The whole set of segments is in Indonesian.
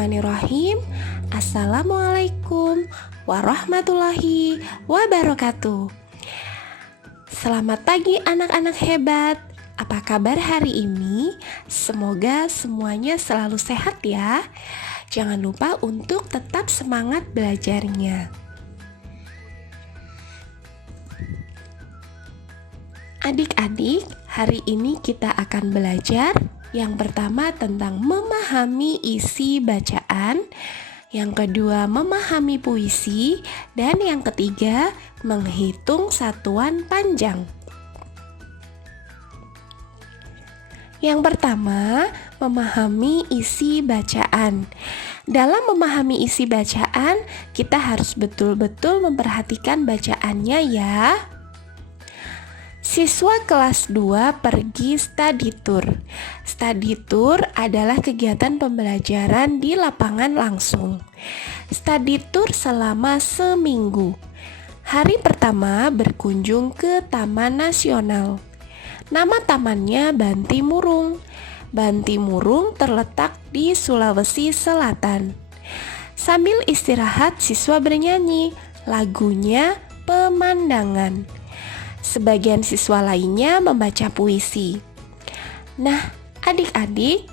Bismillahirrahmanirrahim. Assalamualaikum warahmatullahi wabarakatuh. Selamat pagi anak-anak hebat. Apa kabar hari ini? Semoga semuanya selalu sehat ya. Jangan lupa untuk tetap semangat belajarnya. Adik-adik, hari ini kita akan belajar yang pertama tentang memahami isi bacaan, yang kedua memahami puisi, dan yang ketiga menghitung satuan panjang. Yang pertama, memahami isi bacaan. Dalam memahami isi bacaan, kita harus betul-betul memperhatikan bacaannya ya. Siswa kelas 2 pergi study tour. Study tour adalah kegiatan pembelajaran di lapangan langsung. Study tour selama seminggu. Hari pertama berkunjung ke Taman Nasional. Nama tamannya Bantimurung. Bantimurung terletak di Sulawesi Selatan. Sambil istirahat, siswa bernyanyi. Lagunya Pemandangan. Sebagian siswa lainnya membaca puisi. Nah, adik-adik,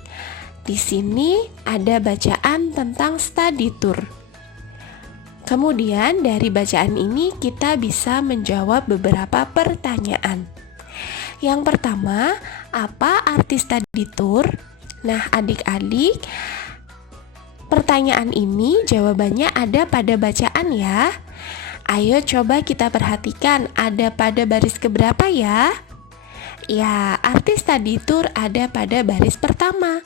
di sini ada bacaan tentang study tour. Kemudian dari bacaan ini kita bisa menjawab beberapa pertanyaan. Yang pertama, apa arti study tour? Nah, adik-adik, pertanyaan ini jawabannya ada pada bacaan ya. Ayo coba kita perhatikan ada pada baris keberapa ya? Ya, arti study tour ada pada baris pertama,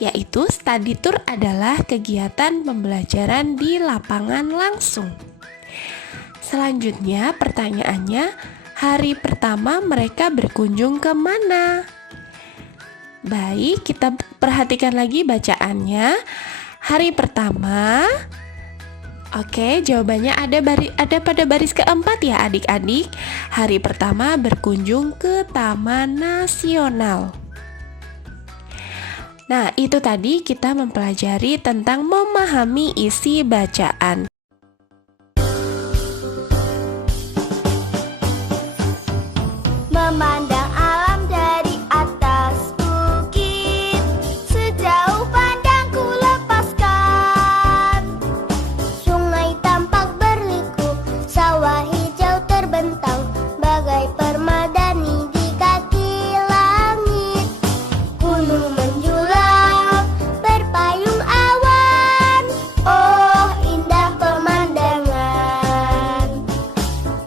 yaitu study tour adalah kegiatan pembelajaran di lapangan langsung. Selanjutnya pertanyaannya, hari pertama mereka berkunjung ke mana? Baik, kita perhatikan lagi bacaannya. Hari pertama, oke, jawabannya ada pada baris keempat ya adik-adik. Hari pertama berkunjung ke Taman Nasional. Nah, itu tadi kita mempelajari tentang memahami isi bacaan. Memandang alam dari atas bukit, sejauh pandangku lepaskan. Sungai tampak berliku, sawah hijau terbentang, bagai permadani di kaki langit. Gunung menjulang, berpayung awan. Oh, indah pemandangan.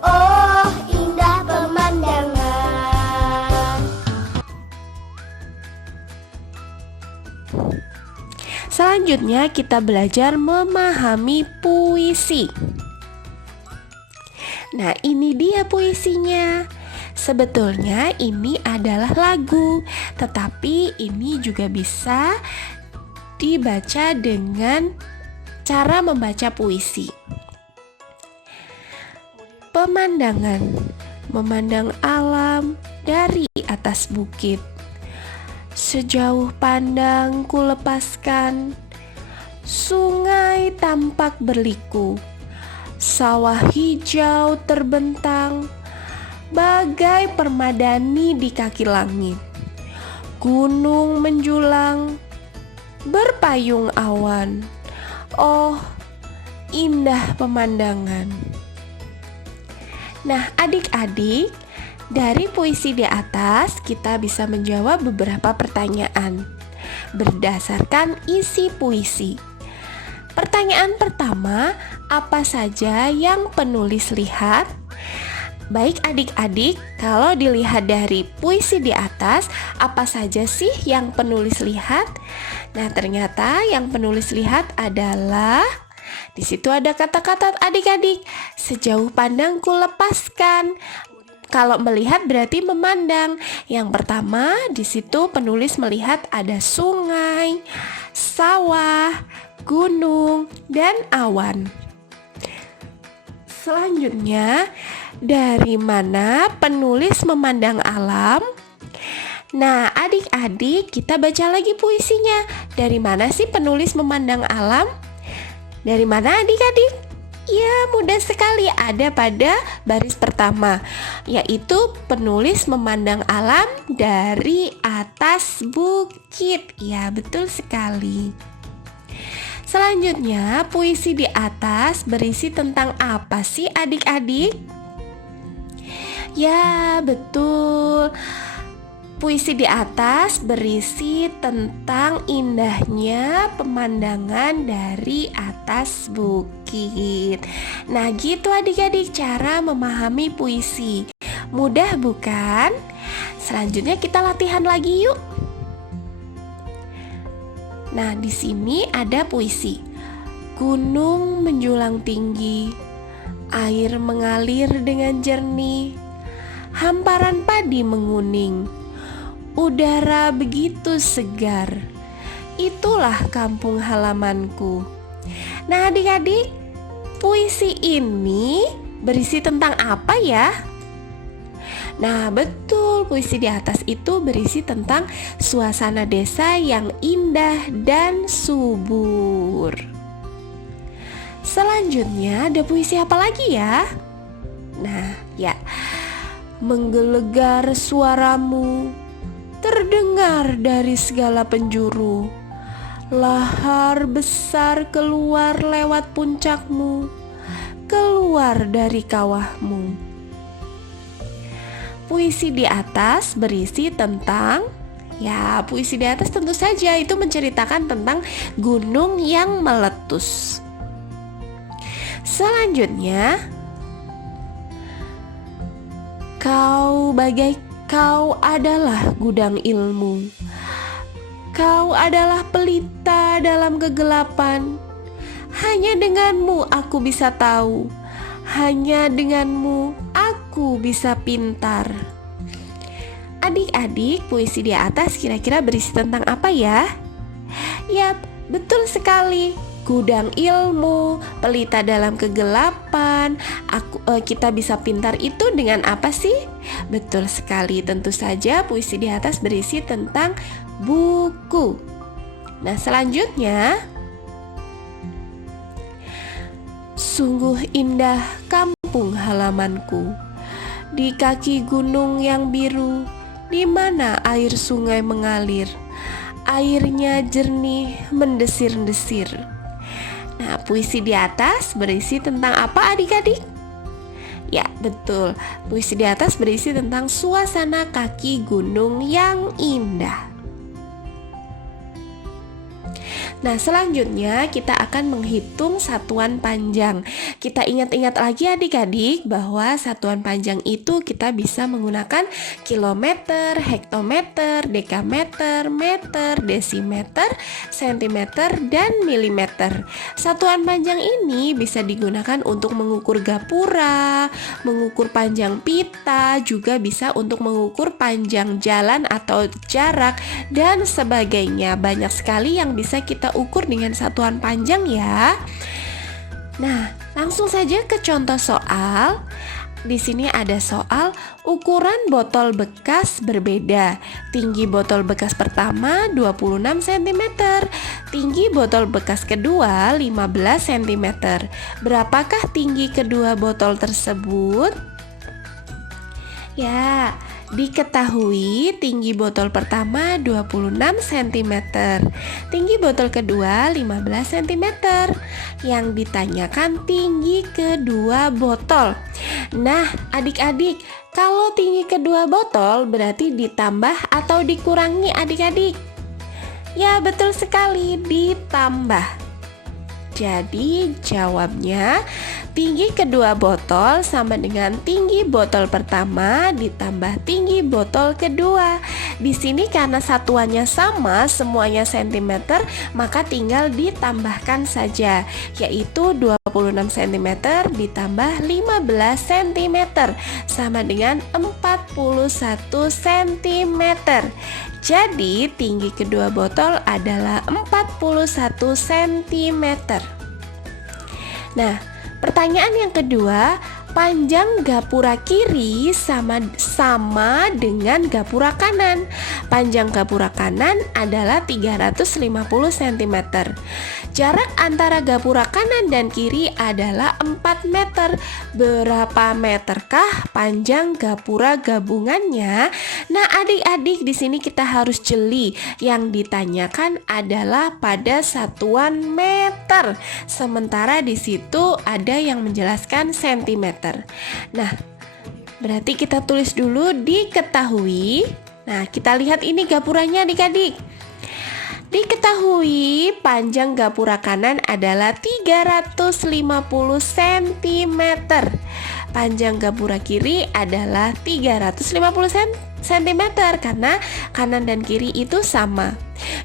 Oh, indah pemandangan. Selanjutnya kita belajar memahami puisi. Nah, ini dia puisinya. Sebetulnya ini adalah lagu, tetapi ini juga bisa dibaca dengan cara membaca puisi. Pemandangan, memandang alam dari atas bukit. Sejauh pandang ku lepaskan, sungai tampak berliku, sawah hijau terbentang, bagai permadani di kaki langit. Gunung menjulang, berpayung awan. Oh, indah pemandangan. Nah, adik-adik, dari puisi di atas kita bisa menjawab beberapa pertanyaan berdasarkan isi puisi. Pertanyaan pertama, apa saja yang penulis lihat? Baik adik-adik, kalau dilihat dari puisi di atas, apa saja sih yang penulis lihat? Nah, ternyata yang penulis lihat adalah, di situ ada kata-kata adik-adik, sejauh pandang ku lepaskan. Kalau melihat berarti memandang. Yang pertama, di situ penulis melihat ada sungai, sawah, gunung, dan awan. Selanjutnya, dari mana penulis memandang alam? Nah, adik-adik, kita baca lagi puisinya. Dari mana sih penulis memandang alam? Dari mana adik-adik? Ya, mudah sekali, ada pada baris pertama, yaitu penulis memandang alam dari atas bukit. Ya, betul sekali. Selanjutnya, puisi di atas berisi tentang apa sih adik-adik? Ya, betul. Puisi di atas berisi tentang indahnya pemandangan dari atas bukit. Nah, gitu adik-adik cara memahami puisi. Mudah bukan? Selanjutnya kita latihan lagi yuk. Nah, di sini ada puisi. Gunung menjulang tinggi, air mengalir dengan jernih, hamparan padi menguning, udara begitu segar, itulah kampung halamanku. Nah adik-adik, puisi ini berisi tentang apa ya? Nah betul, puisi di atas itu berisi tentang suasana desa yang indah dan subur. Selanjutnya ada puisi apa lagi ya? Nah ya, menggelegar suaramu terdengar dari segala penjuru, lahar besar keluar lewat puncakmu, keluar dari kawahmu. Puisi di atas berisi tentang, ya puisi di atas tentu saja itu menceritakan tentang gunung yang meletus. Selanjutnya, Kau adalah gudang ilmu. Kau adalah pelita dalam kegelapan. Hanya denganmu aku bisa tahu. Hanya denganmu aku bisa pintar. Adik-adik, puisi di atas kira-kira berisi tentang apa ya? Ya, betul sekali. Gudang ilmu, pelita dalam kegelapan, kita bisa pintar itu dengan apa sih? Betul sekali, tentu saja puisi di atas berisi tentang buku. Nah selanjutnya, sungguh indah kampung halamanku, di kaki gunung yang biru, di mana air sungai mengalir, airnya jernih mendesir-desir. Nah, puisi di atas berisi tentang apa adik-adik? Ya, betul. Puisi di atas berisi tentang suasana kaki gunung yang indah. Nah, selanjutnya kita akan menghitung satuan panjang. Kita ingat-ingat lagi adik-adik bahwa satuan panjang itu kita bisa menggunakan kilometer, hektometer, dekameter, meter, desimeter, sentimeter, dan milimeter. Satuan panjang ini bisa digunakan untuk mengukur gapura, mengukur panjang pita, juga bisa untuk mengukur panjang jalan atau jarak, dan sebagainya. Banyak sekali yang bisa kita ukur dengan satuan panjang ya. Nah, langsung saja ke contoh soal. Di sini ada soal ukuran botol bekas berbeda. Tinggi botol bekas pertama 26 cm, tinggi botol bekas kedua 15 cm. Berapakah tinggi kedua botol tersebut? Ya, diketahui tinggi botol pertama 26 cm, tinggi botol kedua 15 cm. Yang ditanyakan tinggi kedua botol. Nah, adik-adik, kalau tinggi kedua botol berarti ditambah atau dikurangi adik-adik? Ya, betul sekali, ditambah. Jadi jawabnya tinggi kedua botol sama dengan tinggi botol pertama ditambah tinggi botol kedua. Di sini karena satuannya sama, semuanya cm, maka tinggal ditambahkan saja, yaitu 26 cm ditambah 15 cm sama dengan 41 cm. Jadi tinggi kedua botol adalah 41 cm. Nah, pertanyaan yang kedua, Panjang gapura kiri sama dengan gapura kanan. Panjang gapura kanan adalah 350 cm. Jarak antara gapura kanan dan kiri adalah 4 meter. Berapa meterkah panjang gapura gabungannya? Nah, adik-adik, di sini kita harus jeli. Yang ditanyakan adalah pada satuan meter. Sementara di situ ada yang menjelaskan sentimeter. Nah, berarti kita tulis dulu diketahui. Nah, kita lihat ini gapuranya adik-adik. Diketahui panjang gapura kanan adalah 350 cm. Panjang gapura kiri adalah 350 cm karena kanan dan kiri itu sama.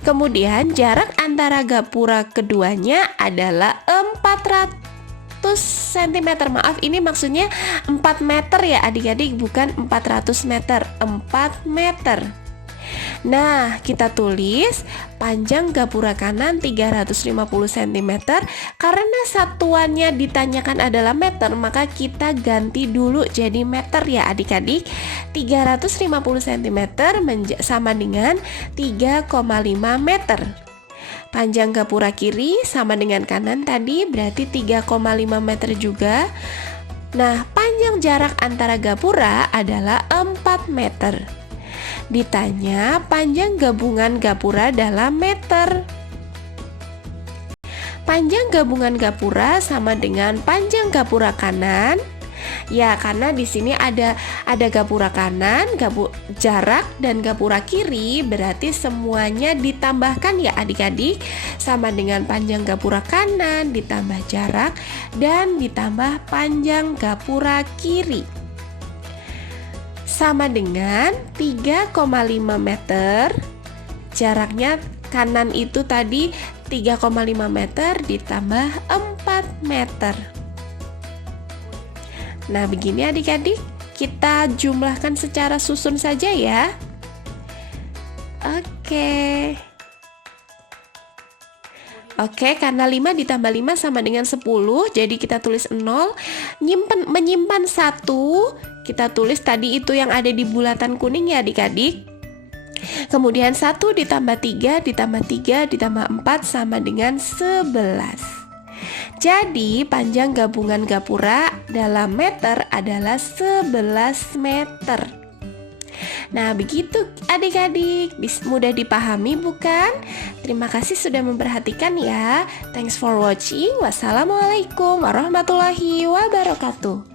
Kemudian jarak antara gapura keduanya adalah 400 cm. Maaf, ini maksudnya 4 meter ya adik-adik, bukan 400 meter, 4 meter. Nah, kita tulis panjang gapura kanan 350 cm. Karena satuannya ditanyakan adalah meter, maka kita ganti dulu jadi meter ya adik-adik. 350 cm sama dengan 3,5 meter. Panjang gapura kiri sama dengan kanan tadi, berarti 3,5 meter juga. Nah, panjang jarak antara gapura adalah 4 meter. Ditanya panjang gabungan gapura dalam meter. Panjang gabungan gapura sama dengan panjang gapura kanan. Ya, karena di sini ada gapura kanan, jarak dan gapura kiri, berarti semuanya ditambahkan ya adik-adik, sama dengan panjang gapura kanan ditambah jarak dan ditambah panjang gapura kiri. Sama dengan 3,5 meter. Jaraknya kanan itu tadi 3,5 meter ditambah 4 meter. Nah, begini adik-adik, kita jumlahkan secara susun saja ya. Oke, karena 5 ditambah 5 sama dengan 10, jadi kita tulis 0. Menyimpan 1, kita tulis tadi itu yang ada di bulatan kuning ya adik-adik. Kemudian 1 ditambah 3 ditambah 3 ditambah 4 sama dengan 11. Jadi panjang gabungan gapura dalam meter adalah 11 meter. Nah, begitu adik-adik, mudah dipahami bukan? Terima kasih sudah memperhatikan ya. Thanks for watching. Wassalamualaikum warahmatullahi wabarakatuh.